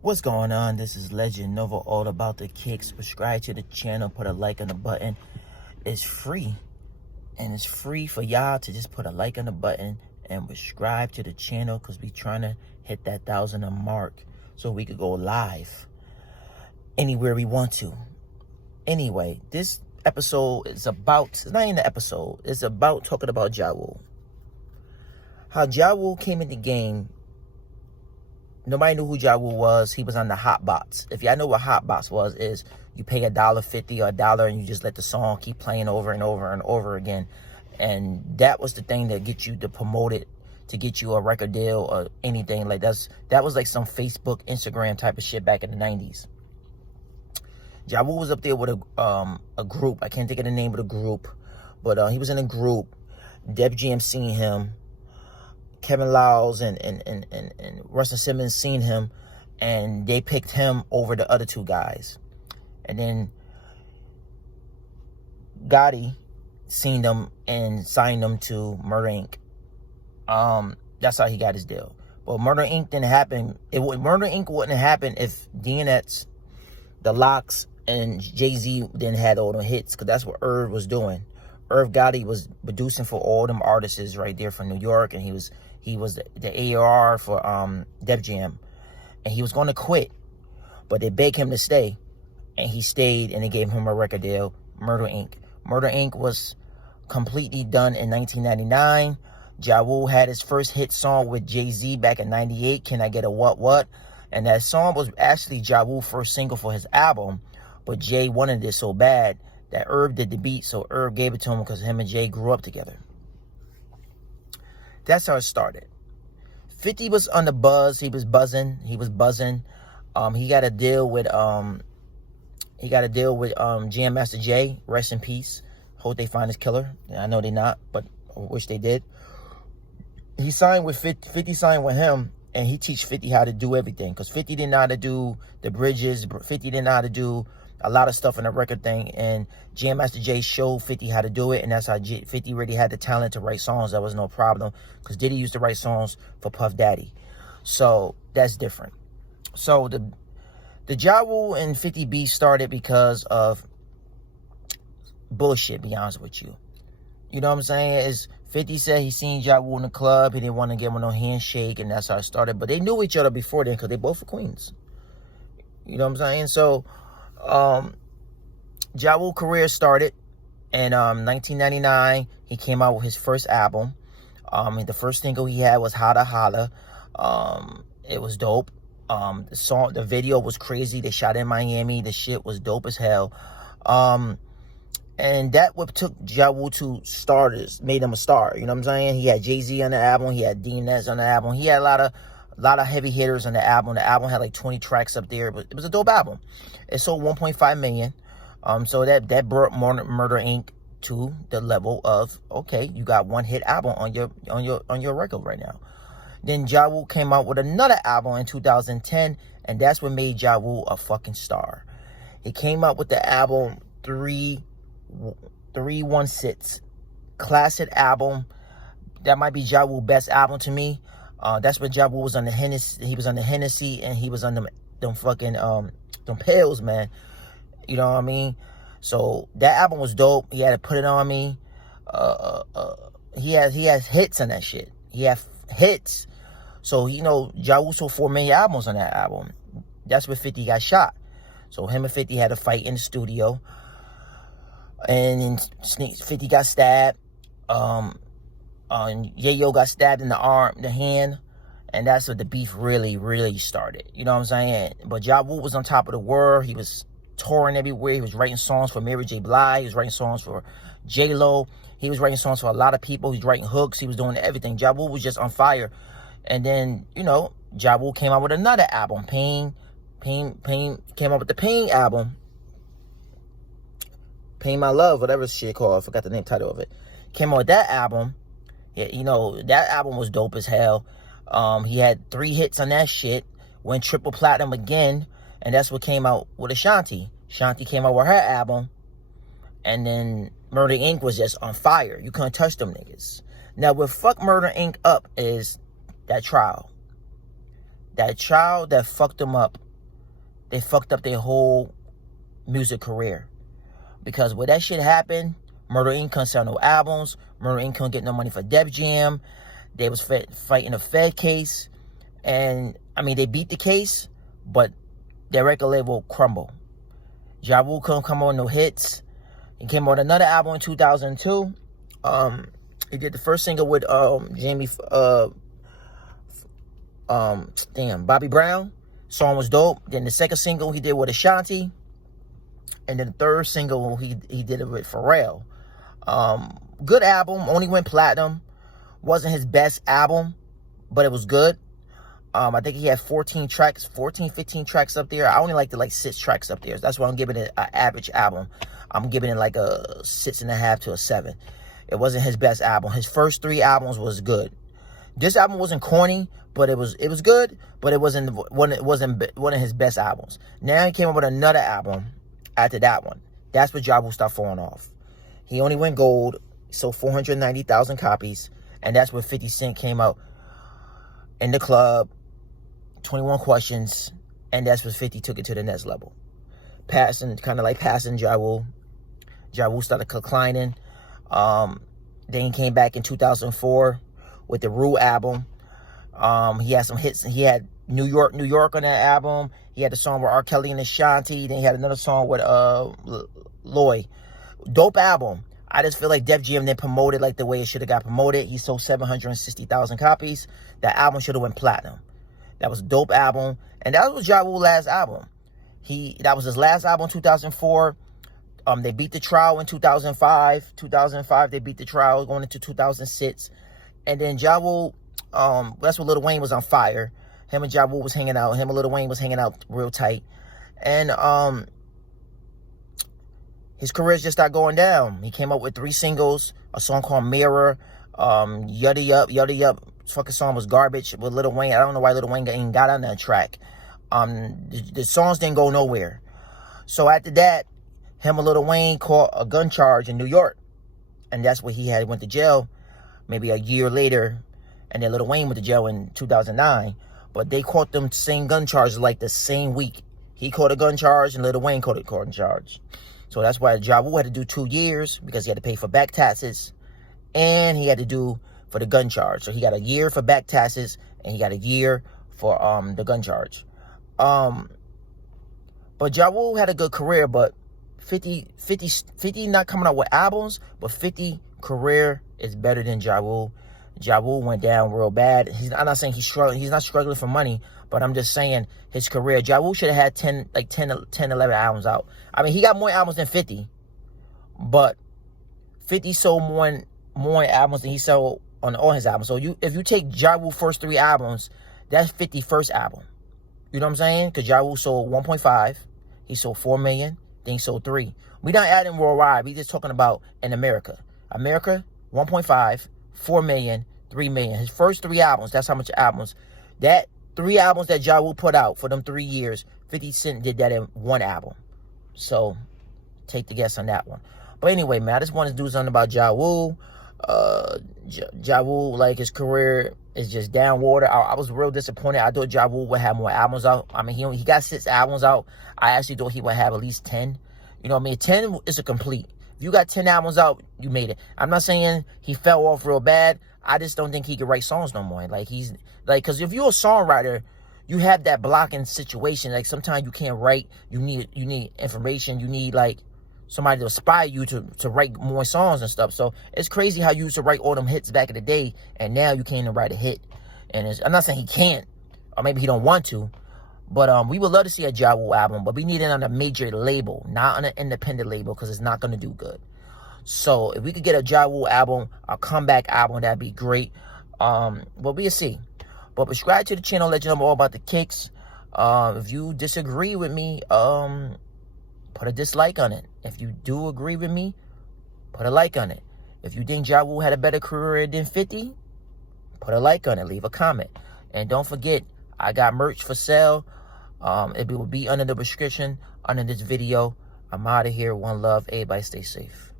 What's going on? This is Legend Nova, all about the kicks. Subscribe to the channel, put a like on the button. It's free, and it's free for y'all to just put a like on the button and subscribe to the channel, because we trying to hit that 1,000 mark so we could go live anywhere we want to. Anyway, this episode is about, it's not even the episode, it's about talking about Ja Rule. How Ja Rule came in the game. Nobody knew who Ja Rule was. He was on the hot box. If y'all know what hot box was, is you pay $1.50 or $1 and you just let the song keep playing over and over and over again. And that was the thing that get you to promote it, to get you a record deal or anything. Like that was like some Facebook, Instagram type of shit back in the 90s. Ja Rule was up there with a group. I can't think of the name of the group, but he was in a group. Def Jam seen him. Kevin Lyles and Russell Simmons seen him, and they picked him over the other two guys. And then Gotti seen them and signed them to Murder Inc. That's how he got his deal. But Murder Inc. didn't happen. Murder Inc. wouldn't happen if DNX, The Lox, and Jay-Z didn't have all the hits, because that's what Irv was doing. Irv Gotti was producing for all them artists right there from New York, and he was the AR for Def Jam, and he was going to quit, but they begged him to stay, and he stayed, and they gave him a record deal, Murder Inc. Murder Inc. was completely done in 1999. Ja Rule had his first hit song with Jay-Z back in 98, Can I Get a What? And that song was actually Ja Rule's first single for his album, but Jay wanted it so bad that Irv did the beat, so Irv gave it to him because him and Jay grew up together. That's how it started. 50 was on the buzz. He was buzzing. He got a deal with Jam Master Jay. Rest in peace. Hope they find his killer. I know they not, but I wish they did. He signed with 50. 50 signed with him, and he teach 50 how to do everything, because 50 didn't know how to do the bridges. 50 didn't know how to do a lot of stuff in the record thing, and Jam Master Jay showed 50 how to do it, and that's how 50 really had the talent to write songs. That was no problem, because Diddy used to write songs for Puff Daddy. So that's different. So the Ja Rule and 50 beef started because of bullshit, be honest with you. You know what I'm saying? Is 50 said he seen Ja Rule in the club, he didn't want to give him no handshake, and that's how it started. But they knew each other before then, because they both were Queens. You know what I'm saying? So Ja Rule career started in 1999. He came out with his first album. The first single he had was Holla Holla. It was dope. The video was crazy. They shot in Miami. The shit was dope as hell. And that what took Ja Rule to stardom, made him a star. You know what I'm saying? He had Jay-Z on the album. He had DNX on the album. He had a lot of heavy hitters on the album. The album had like 20 tracks up there, but it was a dope album. It sold 1.5 million. So that brought Murder Inc. to the level of, okay, you got one hit album on your record right now. Then Ja Rule came out with another album in 2010, and that's what made Ja Rule a fucking star. He came out with the album 316, classic album. That might be Ja Rule's best album to me. That's when Ja Rule was on the Hennessy. He was on the Hennessy, and he was on them fucking them pills, man. You know what I mean? So that album was dope. He had to Put It On Me. He has hits on that shit. He had hits. So Ja Rule sold 4 million albums on that album. That's where 50 got shot. So him and 50 had a fight in the studio, and 50 got stabbed. Yayo got stabbed in the arm, the hand, and that's what the beef really, really started. You know what I'm saying? But Ja Rule was on top of the world. He was touring everywhere. He was writing songs for Mary J. Blige. He was writing songs for J-Lo. He was writing songs for a lot of people. He was writing hooks. He was doing everything. Ja Rule was just on fire. And then, Ja Rule came out with another album. Pain came out with the Pain album. Pain My Love, whatever shit called. I forgot the title of it. Came out with that album. That album was dope as hell. He had 3 hits on that shit. Went triple platinum again. And that's what came out with Ashanti. Ashanti came out with her album. And then Murder Inc. was just on fire. You couldn't touch them niggas. Now, what fucked Murder Inc. up is that trial. That trial that fucked them up they fucked up their whole music career. Because when that shit happened, Murder Inc. couldn't sell no albums. Murder Inc. couldn't get no money for Def Jam. They was fighting a Fed case. And, I mean, they beat the case, but their record label crumbled. Ja Rule couldn't come on no hits. He came on another album in 2002. He did the first single with Bobby Brown. Song was dope. Then the second single he did with Ashanti. And then the third single he did it with Pharrell. Good album. Only went platinum. Wasn't his best album, but it was good. I think he had 15 tracks up there. I only liked it like 6 tracks up there. That's why I'm giving it an average album. I'm giving it like a 6.5 to a 7. It wasn't his best album. His first 3 albums was good. This album wasn't corny, but it was good, but it wasn't one of his best albums. Now he came up with another album after that one. That's where Ja Rule started falling off. He only went gold, sold 490,000 copies, and that's where 50 Cent came out in the club, 21 Questions, and that's when 50 took it to the next level. Passing Ja Rule. Ja Rule started declining. Then he came back in 2004 with the Rule album. He had some hits. He had New York on that album. He had the song with R. Kelly and Ashanti. Then he had another song with Lloyd. Dope album. I just feel like Def Jam didn't promote it like the way it should have got promoted. He sold 760,000 copies. That album should have went platinum. That was a dope album. And that was Ja Rule's last album. That was his last album in 2004. They beat the trial in 2005. 2005, they beat the trial going into 2006. And then Ja Rule, that's when Lil Wayne was on fire. Him and Ja Rule was hanging out. Him and Lil Wayne was hanging out real tight. And his career just started going down. He came up with 3 singles, a song called Mirror, Yuddy Up. Fucking song was garbage with Lil Wayne. I don't know why Lil Wayne ain't got on that track. The songs didn't go nowhere. So after that, him and Lil Wayne caught a gun charge in New York. And that's where he went to jail maybe a year later. And then Lil Wayne went to jail in 2009. But they caught them same gun charges like the same week. He caught a gun charge and Lil Wayne caught a gun charge. So that's why Ja Rule had to do 2 years because he had to pay for back taxes. And he had to do for the gun charge. So he got a year for back taxes and he got a year for the gun charge. But Ja Rule had a good career, but 50 not coming out with albums, but 50 career is better than Ja Rule. Ja Rule went down real bad. I'm not saying he's struggling. He's not struggling for money, but I'm just saying his career. Ja Rule should have had 10, 11 albums out. I mean, he got more albums than 50, but 50 sold more albums than he sold on all his albums. So if you take Ja Rule's first 3 albums, that's 50's first album. You know what I'm saying? Because Ja Rule sold 1.5. He sold 4 million. Then he sold 3. We're not adding worldwide. We're just talking about in America. America, 1.5, 4 million, 3 million. His first 3 albums, that's how much albums. That 3 albums that Ja Rule put out for them 3 years, 50 Cent did that in 1 album. So, take the guess on that one. But anyway, man, I just wanted to do something about Ja Rule. Ja Rule, like, his career is just down water. I was real disappointed. I thought Ja Rule would have more albums out. I mean, he got 6 albums out. I actually thought he would have at least 10. You know what I mean? 10 is a complete. If you got 10 albums out, you made it. I'm not saying he fell off real bad. I just don't think he could write songs no more. Like, because if you're a songwriter, you have that blocking situation. Like, sometimes you can't write. You need information. You need, like, somebody to inspire you to write more songs and stuff. So it's crazy how you used to write all them hits back in the day, and now you can't even write a hit. And I'm not saying he can't, or maybe he don't want to, but we would love to see a Ja Rule album, but we need it on a major label, not on an independent label, because it's not going to do good. So if we could get a Ja Rule album, a comeback album, that'd be great. But we'll see. But subscribe to the channel, let you know more about the kicks. If you disagree with me, put a dislike on it. If you do agree with me, put a like on it. If you think Ja Rule had a better career than 50, put a like on it. Leave a comment. And don't forget, I got merch for sale. It will be under the description under this video. I'm out of here. One love. Everybody stay safe.